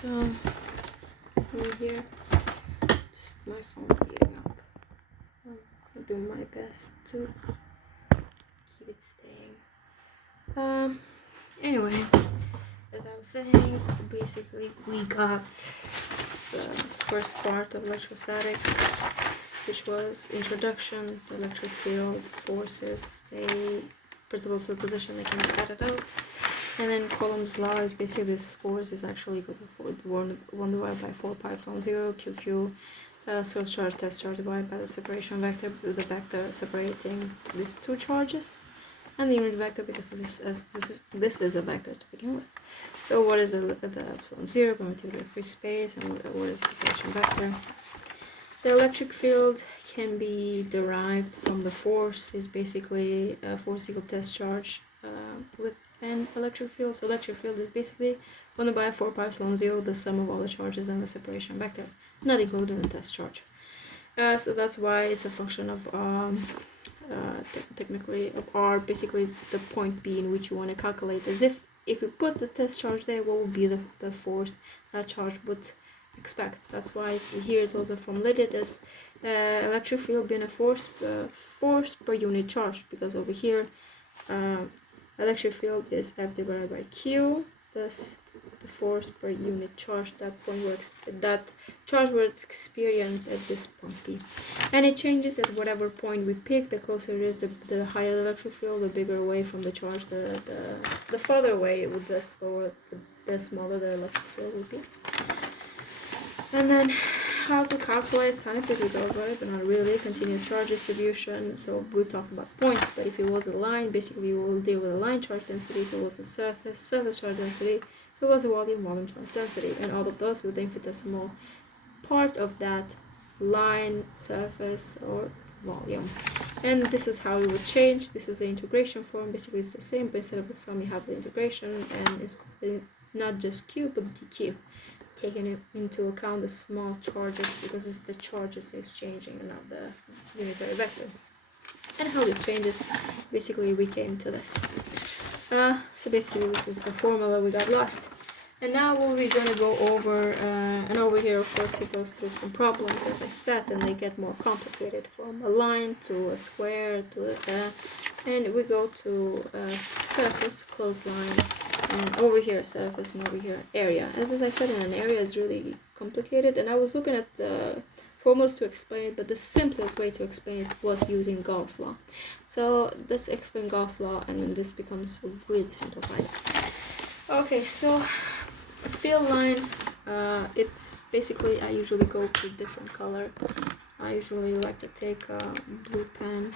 So over here, just my phone heating up. I'll do my best to keep it staying. Anyway, as I was saying, basically we got the first part of electrostatics, which was introduction to electric field, forces, a principal superposition that can be added out, and then Coulomb's law is basically this force is actually equal to 1 divided by 4 pi epsilon 0 QQ source charge test charge divided by the separation vector, with the vector separating these two charges, and the unit vector, because this is a vector to begin with. So what is the epsilon 0 going to the free space, and what is the separation vector? The electric field can be derived from the force, is basically a force equal test charge with an electric field. So electric field is basically 1 by 4 pi epsilon 0, the sum of all the charges and the separation vector, not included in the test charge. So that's why it's a function of technically of r. Basically it's the point B in which you want to calculate, as if you put the test charge there, what would be the force that charge would expect. That's why here is also formulated as electric field being a force per unit charge, because over here electric field is F divided by Q, thus the force per unit charge that charge would experience at this point P. And it changes at whatever point we pick. The closer it is, the higher the electric field, the bigger away from the charge, the farther away, with the smaller the electric field would be. And then how to calculate, technically we talked about it, but not really. Continuous charge distribution, so we talked about points, but if it was a line, basically we will deal with a line charge density. If it was a surface charge density. If it was a volume charge density, and all of those with the infinitesimal part of that line, surface, or volume. And this is how it would change. This is the integration form. Basically it's the same, but instead of the sum you have the integration, and it's not just Q but dq, taking into account the small charges, because it's the charges is changing and not the unitary vector. And how this changes, basically we came to this. So basically this is the formula we got lost. And now what we're going to go over, and over here of course he goes through some problems, as I said, and they get more complicated, from a line to a square to and we go to a surface, closed line, and over here surface, and over here area. As I said, in an area is really complicated, and I was looking at the formulas to explain it, but the simplest way to explain it was using Gauss law. So let's explain Gauss law, and this becomes really simplified. Okay, so a field line, it's basically, I usually go to different color. I usually like to take a blue pen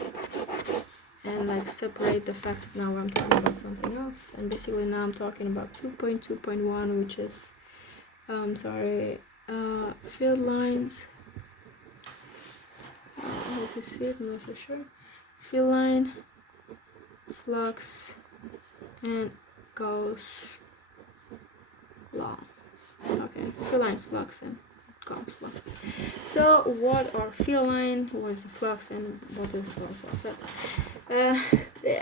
and like separate the fact that now I'm talking about something else. And basically now I'm talking about 2.2.1, which is field lines. I hope you see it, I'm not so sure. Field line, flux, and Gauss law. Okay, field line, flux, and Gauss law. So what are field line, what is the flux, and what is Gauss law set?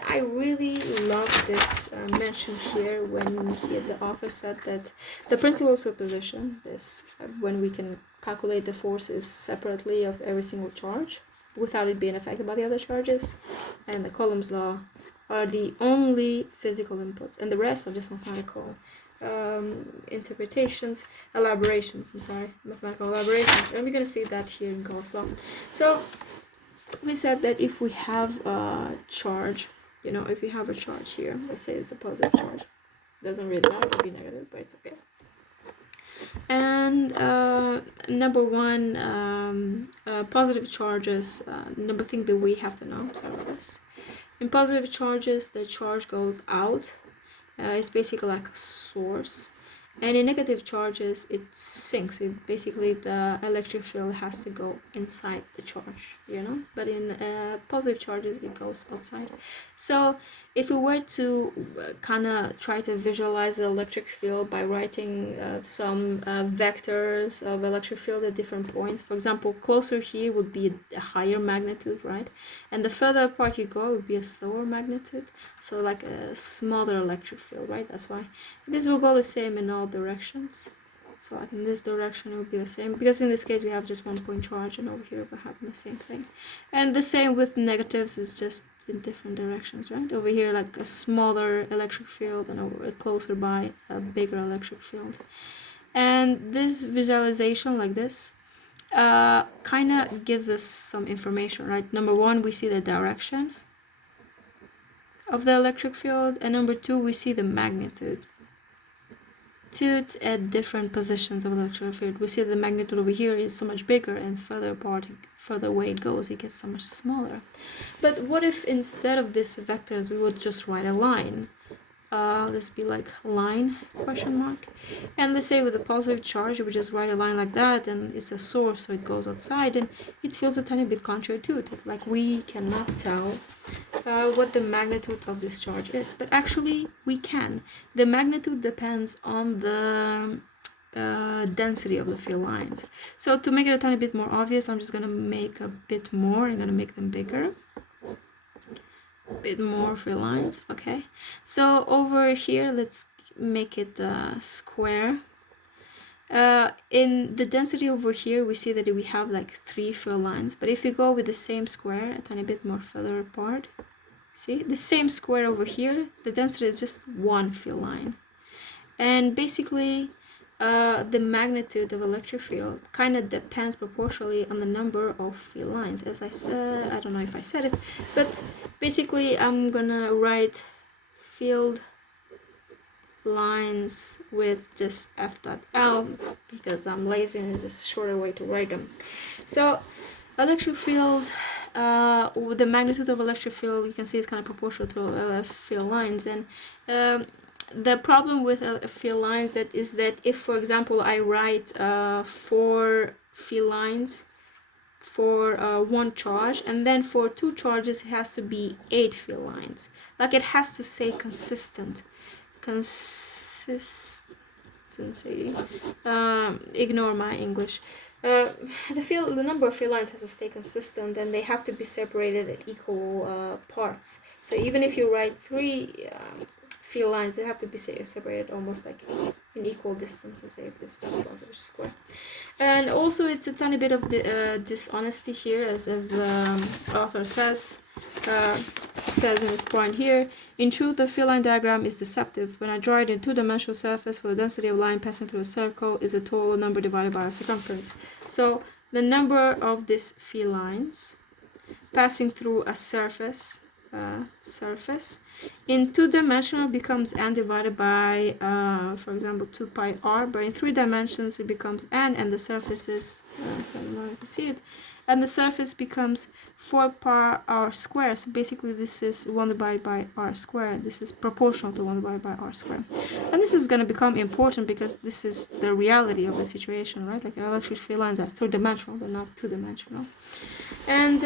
I really love this mention here when the author said that the principal superposition, this when we can calculate the forces separately of every single charge without it being affected by the other charges, and the Coulomb's law are the only physical inputs, and the rest are just mathematical mathematical elaborations, and we're going to see that here in Gauss law. So we said that if we have a charge, if we have a charge here, let's say it's a positive charge, doesn't really matter, it could be negative, but it's okay. And number one, positive charges, number thing that we have to know, sorry about this. In positive charges, the charge goes out. It's basically like a source. And in negative charges, it sinks. Basically the electric field has to go inside the charge, But in positive charges, it goes outside. So if we were to kind of try to visualize the electric field by writing some vectors of electric field at different points, for example, closer here would be a higher magnitude, right? And the further apart you go, it would be a slower magnitude. So like a smaller electric field, right? That's why this will go the same in all directions. So like in this direction it would be the same, because in this case we have just 1 point charge, and over here we're having the same thing. And the same with negatives, is just in different directions, right? Over here like a smaller electric field, and over closer by a bigger electric field. And this visualization like this kind of gives us some information, right? Number one, we see the direction of the electric field, and number two, we see the magnitude at different positions of the electric field. We see the magnitude over here is so much bigger, and further apart, further away it goes, it gets so much smaller. But what if instead of these vectors we would just write a line? Let's be like line question mark, and let's say with a positive charge we just write a line like that, and it's a source, so it goes outside, and it feels a tiny bit counterintuitive, like we cannot tell what the magnitude of this charge is. But actually we can. The magnitude depends on the density of the field lines. So to make it a tiny bit more obvious, I'm just gonna make a bit more. I'm gonna make them bigger, a bit more field lines. Okay, so over here let's make it square. In the density over here we see that we have like 3 field lines, but if we go with the same square a tiny bit more further apart, see the same square over here, the density is just 1 field line. And basically the magnitude of electric field kind of depends proportionally on the number of field lines. As I said, I don't know if I said it, but basically I'm gonna write field lines with just f dot l because I'm lazy and it's just a shorter way to write them. So electric field, with the magnitude of electric field, you can see it's kind of proportional to field lines. And the problem with field lines is that if, for example, I write 4 field lines for 1 charge, and then for 2 charges it has to be 8 field lines. Like it has to stay consistent. Consistency. Ignore my English. The number of field lines has to stay consistent, and they have to be separated at equal parts. So even if you write 3 field lines, they have to be separated almost like in equal distances, say if this was a positive square. And also it's a tiny bit of the dishonesty here, as the author says in this point here. In truth, the field line diagram is deceptive. When I draw it in 2-dimensional surface, for the density of line passing through a circle is the total number divided by a circumference. So the number of these field lines passing through a surface in 2-dimensional becomes n divided by for example 2 pi r, but in 3 dimensions it becomes n, and the surface is I don't know if you see it, and the surface becomes 4 pi r squared. So basically this is 1 divided by r squared. This is proportional to 1 divided by r squared. And this is going to become important because this is the reality of the situation, right? Like electric field lines are 3-dimensional, they're not 2-dimensional. And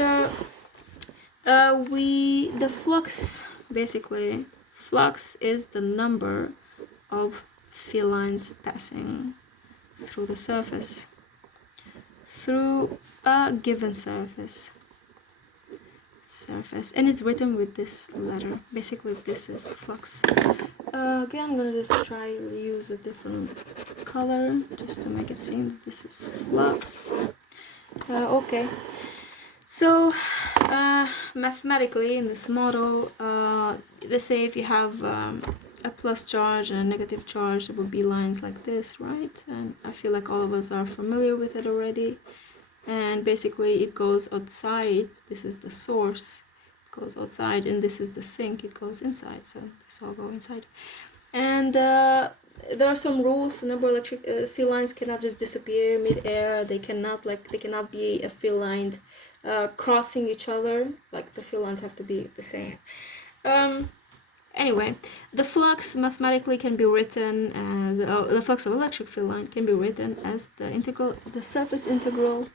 the flux, basically, flux is the number of field lines passing through the surface, through a given surface, and it's written with this letter. Basically, this is flux. Again, I'm gonna just try to use a different color just to make it seem that this is flux. Okay. So mathematically in this model, let's say if you have a plus charge and a negative charge, it would be lines like this, right? And I feel like all of us are familiar with it already. And basically it goes outside. This is the source, it goes outside, and this is the sink, it goes inside. So this all go inside. And there are some rules. The number of electric field lines cannot just disappear mid-air. They cannot be a field line crossing each other. Like the field lines have to be the same. Anyway, the flux mathematically can be written as the flux of electric field line can be written as the surface integral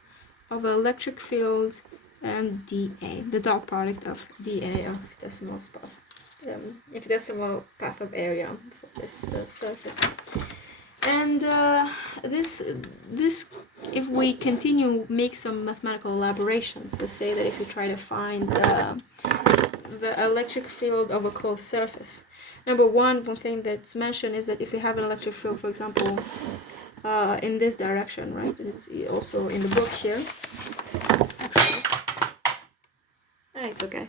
of electric field and dA, the dot product of dA of infinitesimal path of area for this surface. And this, if we continue, make some mathematical elaborations. Let's say that if you try to find the electric field of a closed surface, one thing that's mentioned is that if you have an electric field, for example, in this direction, right? And it's also in the book here. It's okay.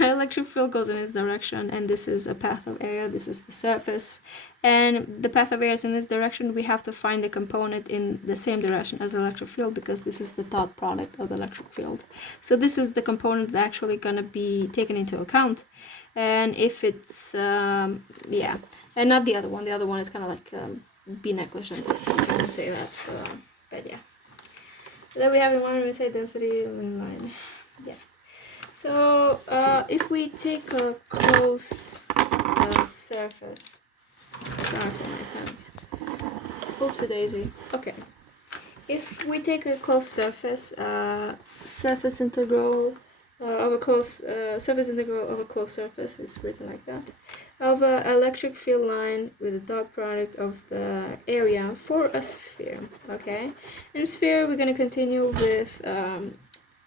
Electric field goes in this direction, and this is a path of area, this is the surface, and the path of area is in this direction. We have to find the component in the same direction as the electric field, because this is the dot product of the electric field. So this is the component that's actually going to be taken into account. And if it's yeah, and not the other one. The other one is kind of like be negligent, if you can say that. But yeah, then we have the one we say density line. Yeah. So if we take a closed surface, sorry for my pens. Oopsie daisy. Okay. If we take a closed surface, surface integral of a closed surface integral of a closed surface is written like that, of an electric field line with a dot product of the area for a sphere. Okay. In sphere, we're going to continue with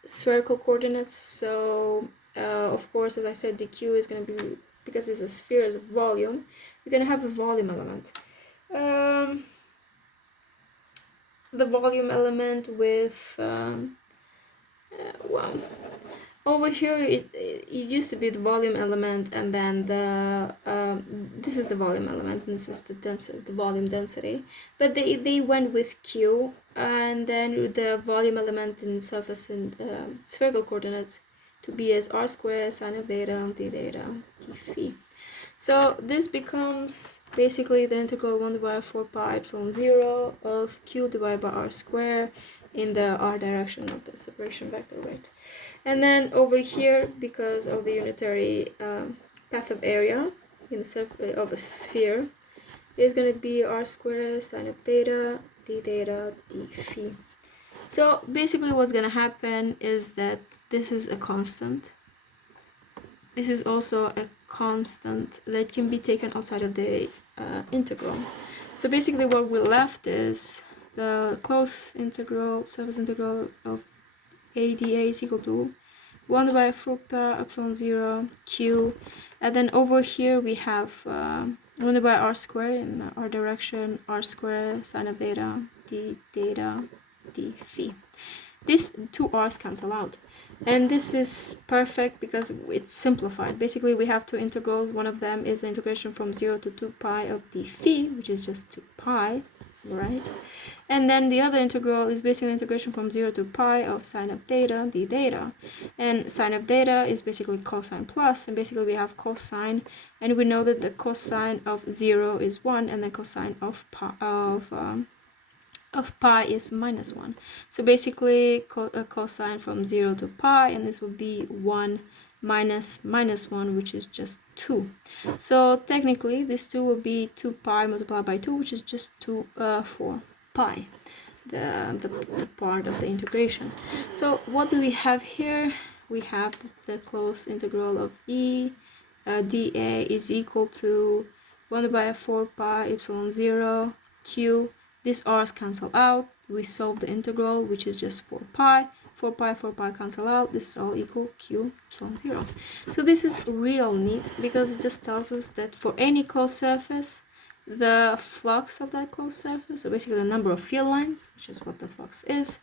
spherical coordinates. So of course, as I said, the Q is going to be, because it's a sphere, is a volume, we're going to have a volume element. The volume element with well, over here it used to be the volume element, and then the this is the volume element, and this is the density, the volume density, but they went with Q, and then the volume element in surface and spherical coordinates to be as r squared sine of theta d theta d phi. So this becomes basically the integral 1 divided by 4 pi epsilon 0 of Q divided by r squared in the r direction of the separation vector, right? And then over here, because of the unitary path of area in the surface of a sphere, is going to be r squared sine of theta d theta d phi. So basically what's going to happen is that this is a constant. This is also a constant that can be taken outside of the integral. So basically what we left is the closed integral, surface integral of ADA is equal to 1 by 4 pi epsilon 0 Q, and then over here we have 1 by r squared in r direction, r squared sine of theta d theta d phi. These two r's cancel out, and this is perfect because it's simplified. Basically we have two integrals. One of them is the integration from 0 to 2 pi of d phi, which is just 2 pi, right? And then the other integral is basically integration from 0 to pi of sine of theta d theta, and sine of theta is basically cosine plus, and basically we have cosine, and we know that the cosine of 0 is 1, and the cosine of pi is minus 1. So basically a cosine from 0 to pi, and this would be 1 minus minus 1, which is just 2. So technically this 2 will be 2 pi multiplied by 2, which is just 4 pi, the part of the integration. So what do we have here? We have the closed integral of E dA is equal to 1 by 4 pi epsilon 0 Q. These r's cancel out. We solve the integral, which is just 4 pi. 4 pi cancel out. This is all equal Q epsilon 0. So this is real neat because it just tells us that for any closed surface, the flux of that closed surface, so basically the number of field lines, which is what the flux is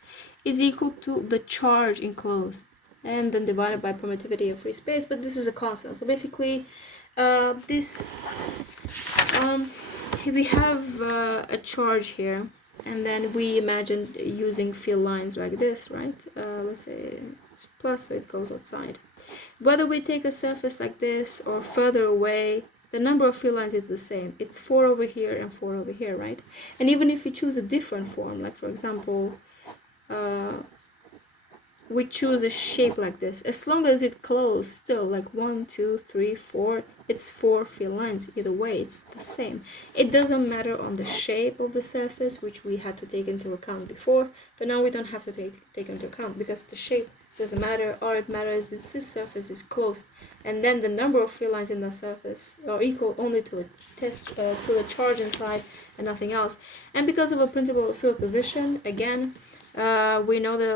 equal to the charge enclosed, and then divided by permittivity of free space, but this is a constant. So basically if we have a charge here, and then we imagine using field lines like this, right? Let's say it's plus, so it goes outside. Whether we take a surface like this or further away, the number of field lines is the same. It's 4 over here and 4 over here, right? And even if we choose a different form, like for example, we choose a shape like this, as long as it closed still, like 1, 2, 3, 4, it's 4 field lines. Either way, it's the same. It doesn't matter on the shape of the surface, which we had to take into account before, but now we don't have to take into account because the shape doesn't matter. All it matters is this surface is closed, and then the number of field lines in the surface are equal only to the charge inside and nothing else. And because of a principle of superposition, again, we know that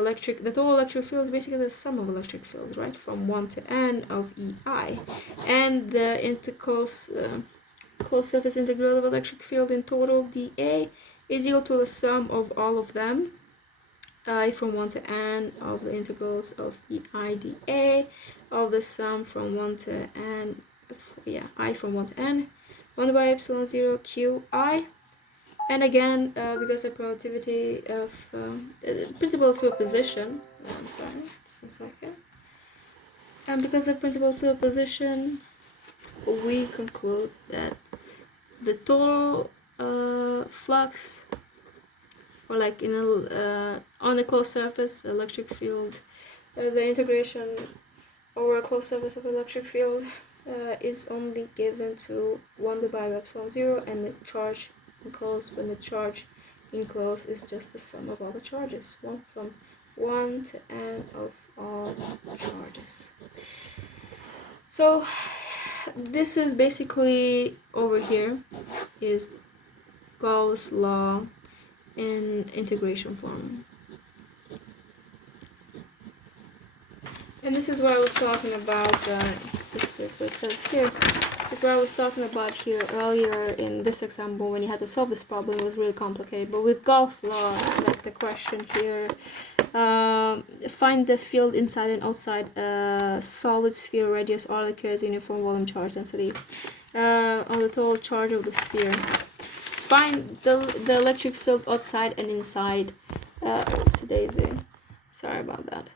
the total electric field is basically the sum of electric fields, right, from 1 to n of EI, and the closed surface integral of electric field in total dA is equal to the sum of all of them, I from 1 to n of the integrals of ei dA of the sum from 1 to n, I from 1 to n, 1 by epsilon 0 qi. And again, because of productivity of principal of superposition, I'm sorry, just a second. And because of principal of superposition, we conclude that the total flux, or like in a on a closed surface electric field, the integration over a closed surface of electric field is only given to 1 divided by epsilon 0, and the charge enclosed, when the charge enclosed is just the sum of all the charges, from 1 to n of all charges. So this is basically, over here is Gauss law in integration form. And this is what I was talking about, this is what it says here. This is what I was talking about here earlier in this example. When you had to solve this problem, it was really complicated. But with Gauss law, like the question here, find the field inside and outside a solid sphere radius r that carries uniform volume charge density on the total charge of the sphere. Find the electric field outside and inside. Oops, daisy. Sorry about that.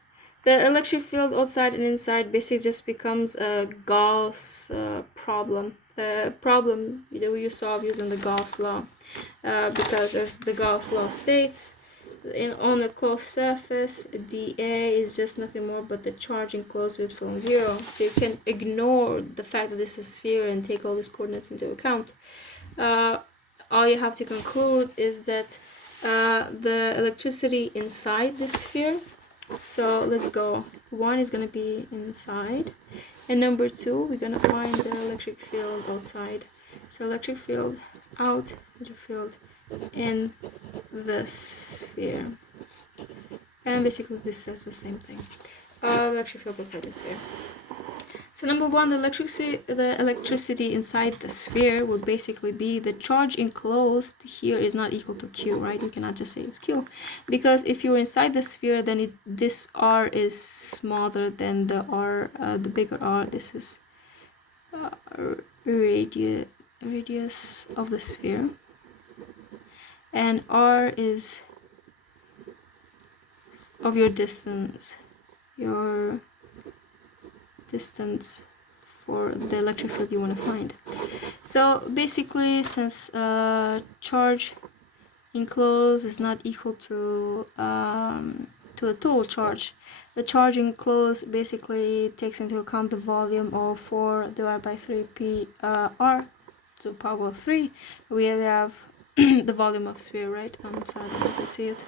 The electric field outside and inside basically just becomes a Gauss problem. Problem that we solve using the Gauss law, because as the Gauss law states, on a closed surface, dA is just nothing more but the charge enclosed with epsilon 0. So you can ignore the fact that this is a sphere and take all these coordinates into account. All you have to conclude is that the electricity inside the sphere. So let's go. 1 is going to be inside, and number 2, we're going to find the electric field outside. So electric field out, electric field in the sphere. And basically this says the same thing. Electric field outside the sphere. So number 1, the electricity inside the sphere would basically be the charge enclosed here is not equal to Q, right? You cannot just say it's Q, because if you're inside the sphere, then this R is smaller than the R, the bigger R. This is radius of the sphere, and R is of your distance, for the electric field you want to find. So basically, since charge enclosed is not equal to the total charge, the charge enclosed basically takes into account the volume of 4 divided by 3 p r to the power of 3. We have the volume of sphere, right? I'm sorry, I don't know if you see it.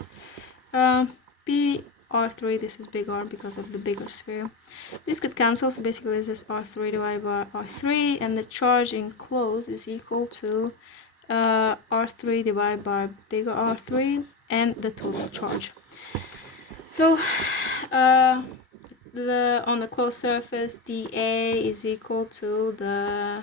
P R3, this is big R because of the bigger sphere. This could cancel, so basically it's just R3 divided by R3, and the charge enclosed is equal to R3 divided by bigger R3 and the total charge. So on the closed surface, dA is equal to the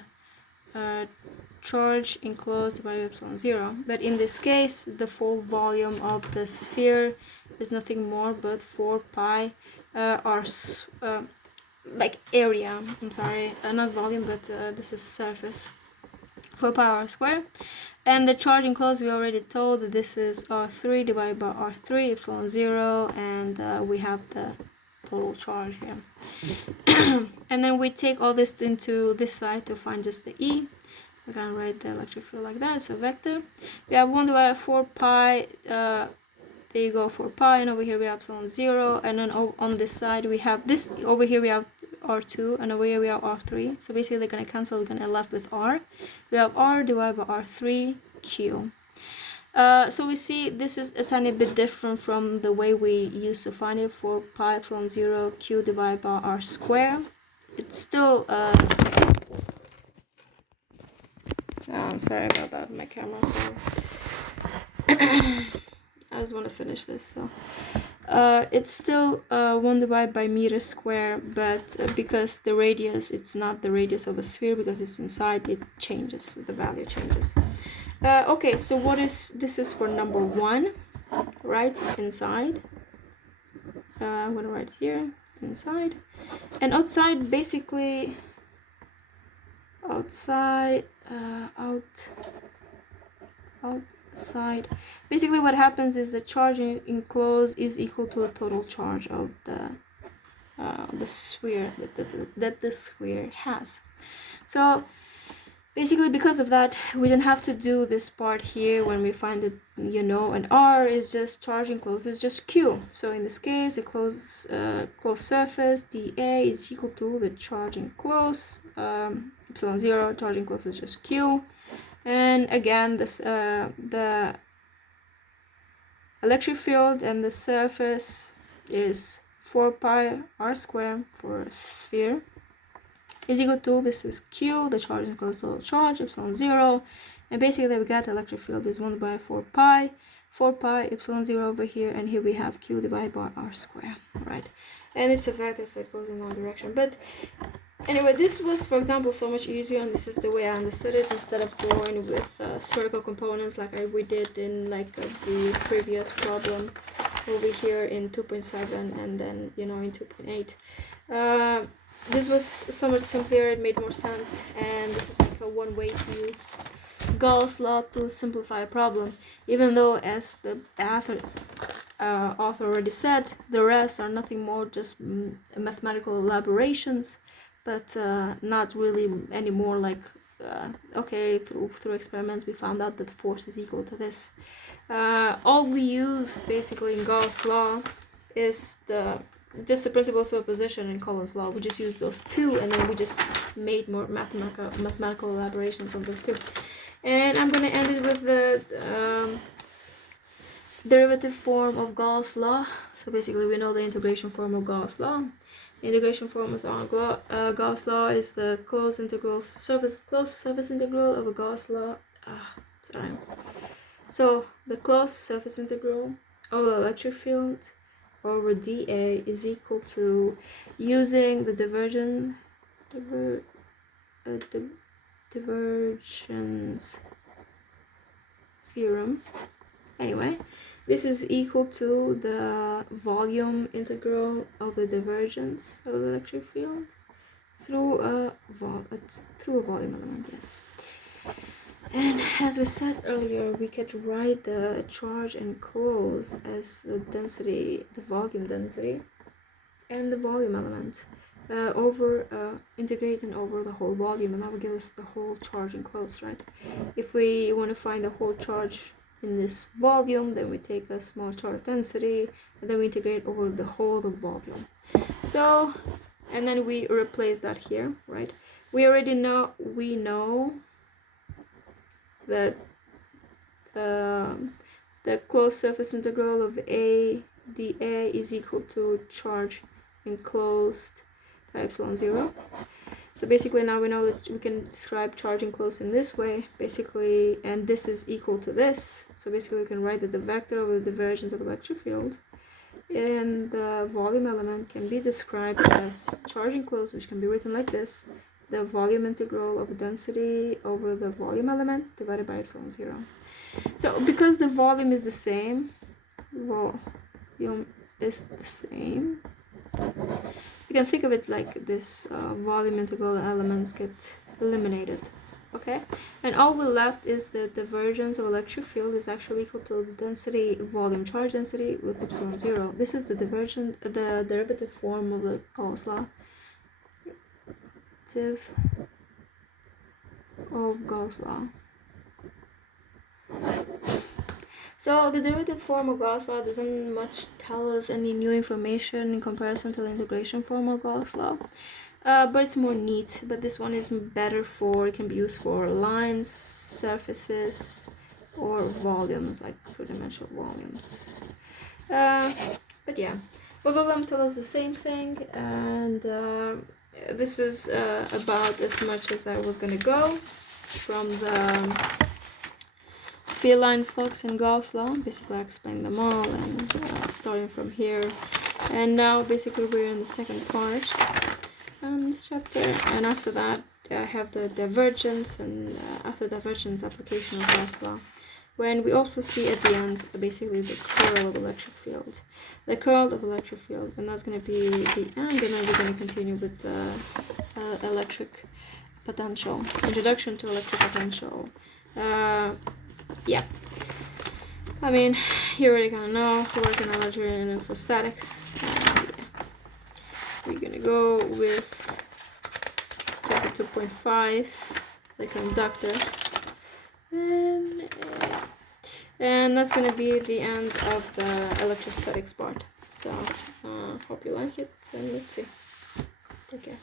charge enclosed by epsilon 0. But in this case, the full volume of the sphere is nothing more but 4 pi r, like area, I'm sorry, not volume, but this is surface, 4 pi r square. And the charge enclosed, we already told that this is R3 divided by R3 epsilon 0, and we have the total charge here. And then we take all this into this side to find just the E. We're gonna write the electric field like that. It's a vector. We have 1 divided by 4 pi. There you go, 4 pi, and over here we have epsilon 0, and then on this side we have this. Over here we have R2, and over here we have R3. So basically they're gonna cancel. We're gonna left with R. We have R divided by R3 Q. So we see this is a tiny bit different from the way we used to find it for pi epsilon 0 Q divided by R square. It's still I'm sorry about that, my camera fell. I just want to finish this. So it's still 1 divided by meter square, but because the radius, it's not the radius of a sphere because it's inside, it changes, the value changes. Okay, so this is for number 1, right? Inside. I'm gonna write here, inside. And outside, basically, outside, outside. Basically, what happens is the charge enclosed is equal to the total charge of the sphere that the sphere has. So basically, because of that, we don't have to do this part here when we find that, you know, an R is just charge enclosed is just Q. So in this case, the closed surface dA is equal to the charge enclosed, epsilon 0, charge enclosed is just Q. And again, this the electric field and the surface is 4 pi r squared for a sphere is equal to, this is Q, the charge enclosed total charge, epsilon 0, and basically we got electric field is 1 by 4 pi epsilon 0 over here, and here we have Q divided by r squared, right? And it's a vector, so it goes in that direction. But anyway, this was, for example, so much easier, and this is the way I understood it, instead of going with spherical components like we did in like the previous problem over here in 2.7 and then, you know, in 2.8. This was so much simpler, it made more sense, and this is like a one way to use Gauss law to simplify a problem, even though, as the author already said, the rest are nothing more just mathematical elaborations, but not really anymore like okay, through experiments we found out that the force is equal to this. All we use basically in Gauss law is just the principles of opposition and Coulomb's law. We just used those two, and then we just made more mathematical elaborations on those two. And I'm gonna end it with the derivative form of Gauss law. So basically, we know the integration form of Gauss law. The integration form of Gauss law is the closed surface integral of a Gauss law. So the closed surface integral of the electric field over dA is equal to, using the divergence theorem. Anyway, this is equal to the volume integral of the divergence of the electric field through a volume element. Yes. And as we said earlier, we could write the charge enclosed as the density, the volume density, and the volume element integrating over the whole volume, and that will give us the whole charge enclosed, right? If we want to find the whole charge in this volume, then we take a small charge density, and then we integrate over the whole of volume. So, and then we replace that here, right? We know that the closed surface integral of A dA is equal to charge enclosed times epsilon 0. So basically now we know that we can describe charge enclosed in this way, basically, and this is equal to this. So basically we can write that the vector of the divergence of electric field in the volume element can be described as charge enclosed, which can be written like this: the volume integral of density over the volume element divided by epsilon 0. So because the volume is the same, you can think of it like this: volume integral elements get eliminated, okay? And all we left is the divergence of electric field is actually equal to the density, volume charge density with epsilon 0. This is the derivative form of the Gauss law. Of Gauss law. So the derivative form of Gauss law doesn't much tell us any new information in comparison to the integration form of Gauss law, but it's more neat. But this one is better it can be used for lines, surfaces, or volumes, like three-dimensional volumes. But yeah, both of them tell us the same thing, and this is about as much as I was gonna go from the Lines Flux and Gauss law. Basically, I explained them all, and starting from here. And now, basically, we're in the second part of this chapter, and after that, I have the divergence, and after divergence, application of Gauss law. When we also see at the end basically the curl of electric field. The curl of electric field, and that's going to be the end, and then we're going to continue with the electric potential. Introduction to electric potential. Yeah. I mean, you're already going to know to work in electrostatics. Yeah. We're going to go with chapter 2.5, the conductors. And that's going to be the end of the electrostatics part. So, hope you like it, and let's see. Take care.